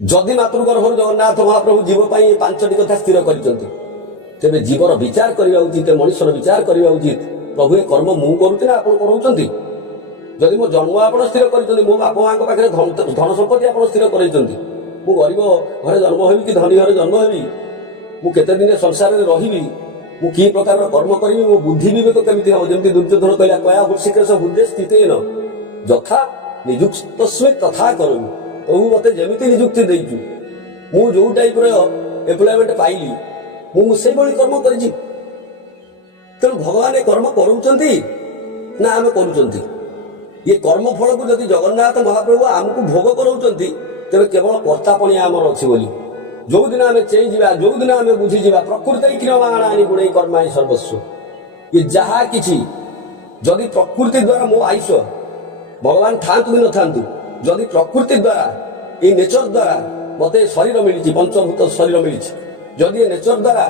जदि मातृगर्भर जगन्नाथ महाप्रभु जीव पर पांचटी कथा स्थिर करे जीवर विचार करने उचित मनुष्यर विचार करने उचित प्रभु ये कर्म मु करुँच करुँच जदि मो जन्म आप स्थिर कर मो बापा माँ पाखे धन संपत्ति आप स्थिर कर गरीब घरे जन्म होबी कि धनी घरे जन्म होबी मुझे दिन संसार में रही मु कि प्रकार कर्म करी मो बुद्धि विवेक केमी हम जमी दुर्योधन कहला कया वृषिकेश हृदय स्थित यथा निजुक्त तथा करू प्रभु मत जमी निजुक्ति देचु मु जो टाइप एम्प्लॉयमेंट पाइली मुझे कर्म कर तेणु भगवान ये कर्म करुँच ना आम करुँच ये कर्म फल को जदि जगन्नाथ महाप्रभु आमको भोग कराउछंती तेरे केवल कर्तापणी आमर अच्छी बोली जो दिन आम चेईजा जो दिन आम बुझीजा प्रकृति क्रियमाणानी गुणे कर्मा सर्वस्व ये जहा किछि जदि प्रकृति द्वारा मो आयुष भगवान थांतु कि न थांतु जदि प्रकृति द्वारा ये नेचर द्वारा मते शरीर मिली पंचभूत शरीर मिली जदि ये नेचर द्वारा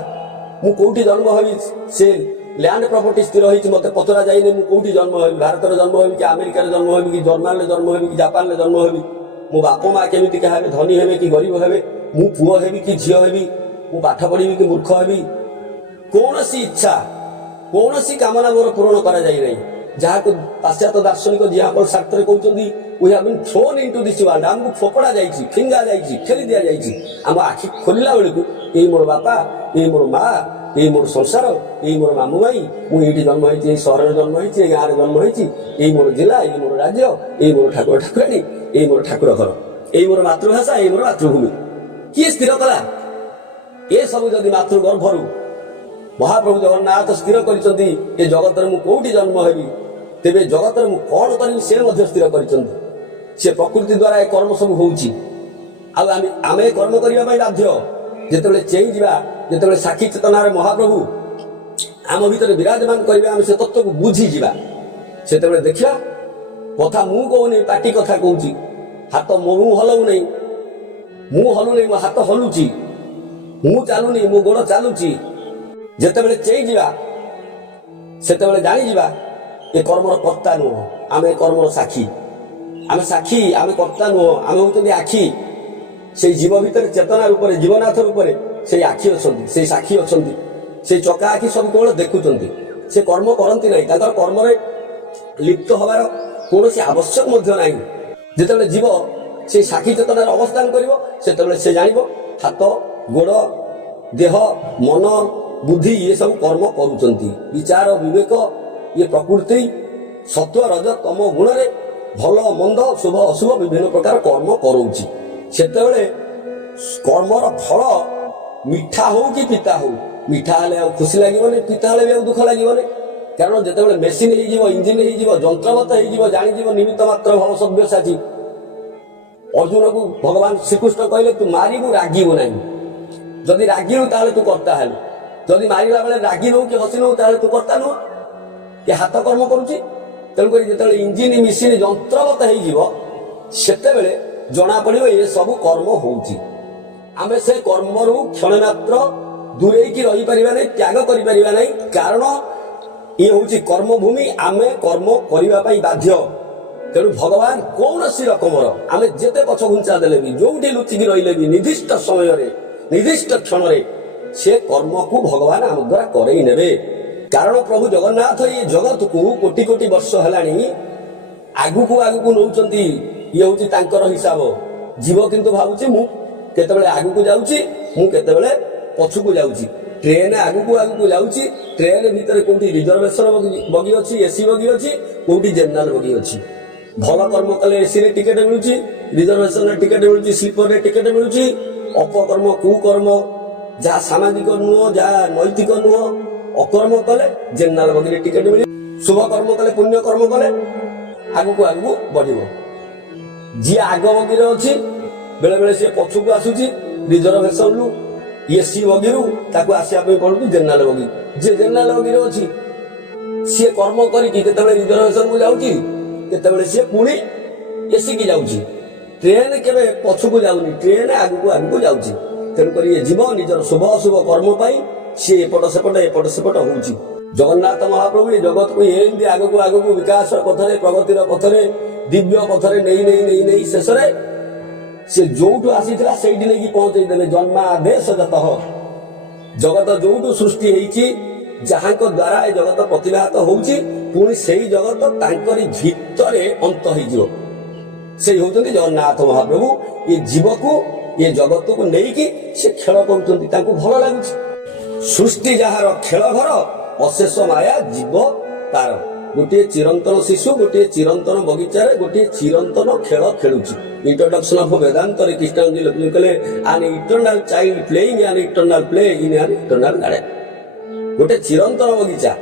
मु कोठी जन्म होई से लैंड प्रॉपर्टी स्थिर होती मत पचरा जाए मुझे जन्म होबी भारत जन्म होबी कि अमेरिका जन्म होबी कि जर्मान जन्म होबी कि जापान जन्म होबी मो बापा माँ केमी क्या धनी हे कि गरीब हे मु पुओ हेबी कि झील हेबी मु पाठ पढ़ी कि मूर्ख हेबी कौन सी इच्छा कौन सी कामना मोर पूरण करा जाई नहीं जहाँ को पाश्चात्य दार्शनिक जहाँ पर शास्त्र कहते we have been thrown into this world आमको फोपड़ा जाइए फिंगा जाइए ठेली दि जाइए आम आखि खोलिला बेलू यही मोर बापा यही मोर माँ यही मोर संसार यही मोर मामू भाई मुझे जन्म होती सहर जन्म होती गाँव जन्म होती यही मोर जिला यही मोर राज्य यही मोर ठाकुर ठाकुराणी यही मोर ठाकुर घर यही मोर मातृभाषा यही मोर मातृभूमि किए स्थिर कला ये सब जदि मातृगर्भर महाप्रभु जगन्नाथ स्थिर कर जगत कौटी जन्म हेबी तेरे जगत में कौन करी से स्थिर कर प्रकृति द्वारा ये कर्म सब होउची आम कर्म करने बाध्य जिते चेई जा जिते साक्षी चेतनार महाप्रभु आम भीतर विराजमान करेंगे आम से तत्व को बुझीजा से देखा कथा मु कहूनी पाटी कथा कहूँ हाथ मु हलऊ नहीं मु हलू नहीं मो हाथ हलुची मु चलुनी मो गोड़ चलुची जिते चेई जा से जानीजा ये कर्मर कर्ता नुह आम कर्मर साक्षी आम साक्षी आम कर्ता नुह आम हूँ आखि से जीव भीतर चेतना रूप जीवनाथ रूप से आखि अच्छे साक्षी अच्छा से चका आखि सब केवल देखुं से कर्म करती ना कर्म लिप्त हबार कौन आवश्यक ना जिते जीव से साक्षी चेतन अवस्थान कर से जान हाथ गोड़ देह मन बुद्धि ये सब कर्म करुँच विचार विवेक ये प्रकृति सत्व रज तम गुण रे भल मंद शुभ अशुभ विभिन्न प्रकार कर्म करोची सेतेबेले कर्मर फल मिठा हो कि पिता हो मिठा हेले खुशी लगे पिता हेले भी दुख लगे कारण जिते मेसीन इंजिन जंत्रवत हो जानी निमित्त मात्र भव सभ्य साथी अर्जुन को भगवान श्रीकृष्ण कहले तू मारू रागिबू ना जदि रागिलु ताले तू कर्ता हेलु जदि मारिला बेले रागी नौ कि हसी नौ ताले तू कर्ता नुह ये हाथ कर्म करुच्ची तेणुक जो इंजिन मेसीन जंत्रवत होते जना पड़ो ये सब कर्म होउची आमे से कर्म क्षण मात्र दूरे की रही परिबा नहीं त्याग करि परिबा नहीं कारण ये होउची कर्मभूमि आमे कर्म करिबा पई बाध्य तेणु भगवान कौन सी रकमर आमे जेते पछ घुंचा देले भी जोठी लुचिकी रहिले भी निर्दिष्ट समय रे निर्दिष्ट क्षण रे से कर्म को भगवान आम द्वारा करई नेबे कारण प्रभु जगन्नाथ ये जगत को कोटि कोटि वर्ष हेलानी आगु नौचंती ये होची तांकर हिसाब जीव किंतु भाबुची मु केतेबेले आगु जाउची मु केतेबेले पछुकु जाउची ट्रेन आगु जाउची ट्रेन भीतर कोठी रिजर्वेशन बगी अछि एसी बगी अछि कोठी जनरल बगी अछि भल कर्म कले एसी रे टिकट मिलुची रिजर्वेशन रे टिकट मिलुची स्लीपर रे टिकट मिलुची अपकर्म कुकर्म जा सामाजिक नुह जा नैतिक नुह अकर्म कले जनरल बगी रे टिकट मिली शुभ कर्म कले पुण्य कर्म कले आगु बढ़िबो जी आग बगी अच्छी बेले बेले सी पछुक आसुची रिजर्वेशन रु एसी बगी रु ताकू आसिया पड़ू जनरल बगी जे जनरल बगी अच्छी सी कर्म करके रिजर्वेशन को जाऊँगी केतबेले सी पुणी एसी की जाऊँगी ट्रेन केबे पछुक जाऊनी ट्रेन आगु जाऊँगी तेणुक ये जीव निजर शुभ अशुभ कर्म पाई सी एपट सेपट होउची जगन्नाथ महाप्रभु ये जगत को एमती आगू विकास पथरे प्रगतिर पथरे दिव्य पथरे नहीं शेष से जोठू आसीथिला सेठी नेकी पहुंचई देबे जन्मादेश जतः जगत जोठू सृष्टि हेची जहांको द्वारा ए जगत प्रतिभात होउची पुणी सेही जगत तांकरी भितरे अंत हेजियो से होउचंती जगन्नाथ महाप्रभु ये जीव को ये जगत को नेकी से खेल करूचंती तांको भल लागुची सृष्टि जहार खेल घर अशेष माया जीव तार गोटे चिरंतन शिशु गोटे चिरंतन बगीचारे गोटे चिरंतन खेल खेलुची इंट्रोडक्शन ऑफ वेदांत रे कृष्णाजी कहले an eternal child playing an eternal play in an eternal garden गोटे चिरंतन बगीचा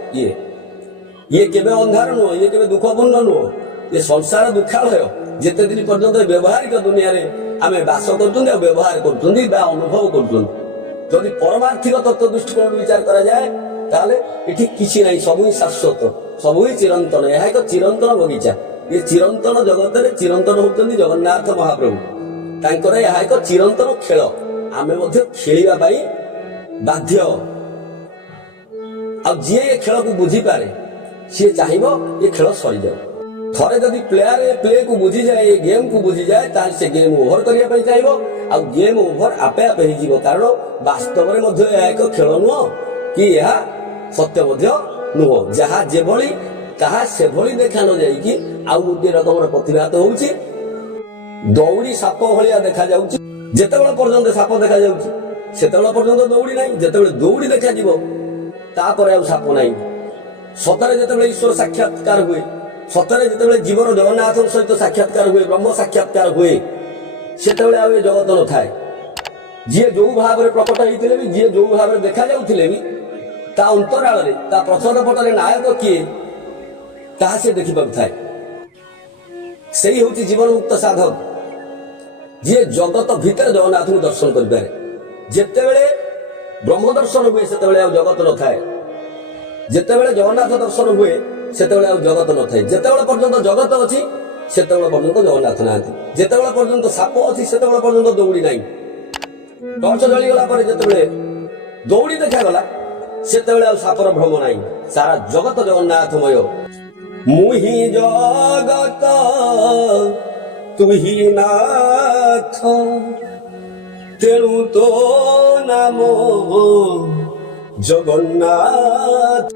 ये केबे अंधार नुह ये केबे दुखपूर्ण नुह ये संसार दुखालय जेते दिन पर्यंत व्यवहारिक दुनिया रे आमे बास करछुंदी आ व्यवहार करछुंदी बा अनुभव करछुंदी जदि परमार्थिक तत्व दृष्टिकोण विचार करा जाए ताले एठी किछि नै सबु शाश्वत सबु चिरंतन यह एक चिरंतन बगीचा ये चिरंतन जगत रे चिरंतन होउछन्ती जगन्नाथ महाप्रभु तांकर यह एक चिरंतन खेल आमे मध्ये खेलिबा पई बाध्य आ जे ये खेल को बुझी पारे से चाहिबो ये खेल सरी जाए थरे जदि प्लेयर प्ले को बुझी जाए ये गेम को बुझी जाए ताल से गेम ओवर करिया पई चाहिबो आ गेम ओवर आपे आपे हि जीवो कारण वास्तव रे मध्ये एक खेल नुह कि यह सत्य मध्ये नुह जहा जे भली ताहा से भली देखा न जाई कि आ गोटे रकम प्रतिभात होउची दौड़ी साप भलिया देखा जाउची जेतेबेला पर्यंत साप देखा जाउची सेतेबेला पर्यंत दौड़ी नाही जेतेबेला दौड़ी देखा जीवो तापर आ साप नाही सतरे जेतेबेला ईश्वर साक्षात्कार हुए सतरे जेतेबेला जीवन जगन्नाथ सहित साक्षात्कार हुए ब्रह्म साक्षात्कार हुए सेतेबेला आ जगत न थाए जी जो भाव में प्रकट होते जी जो भाव में देखा जाऊे भी ता अंतराल ता प्रसाद पटरे नायक किए ताहा से देखि पाए से ही होची जीवन मुक्त साधक जी जगत भीतर जगन्नाथ को दर्शन कर पाए जेतेबेले ब्रह्म दर्शन हुए सेतेबेले आ जगत न थाए जेतेबेले जगन्नाथ दर्शन हुए सेतेबेले आ जगत न थाए जेतेबेले पर्यंत जगत अछि सेतेबेले पर्यंत जगन्नाथ नाहांती जेतेबेले पर्यंत साप अछि सेतेबेले पर्यंत दौड़ी नाही टर्च जलीगला पर जेतेबेले दौड़ी देखागला सेतेबेले सापर भ्रम नाही सारा जगत जगन्नाथमय मुहि जगत तुहि नाथ तेणु तो नाम जगन्नाथ।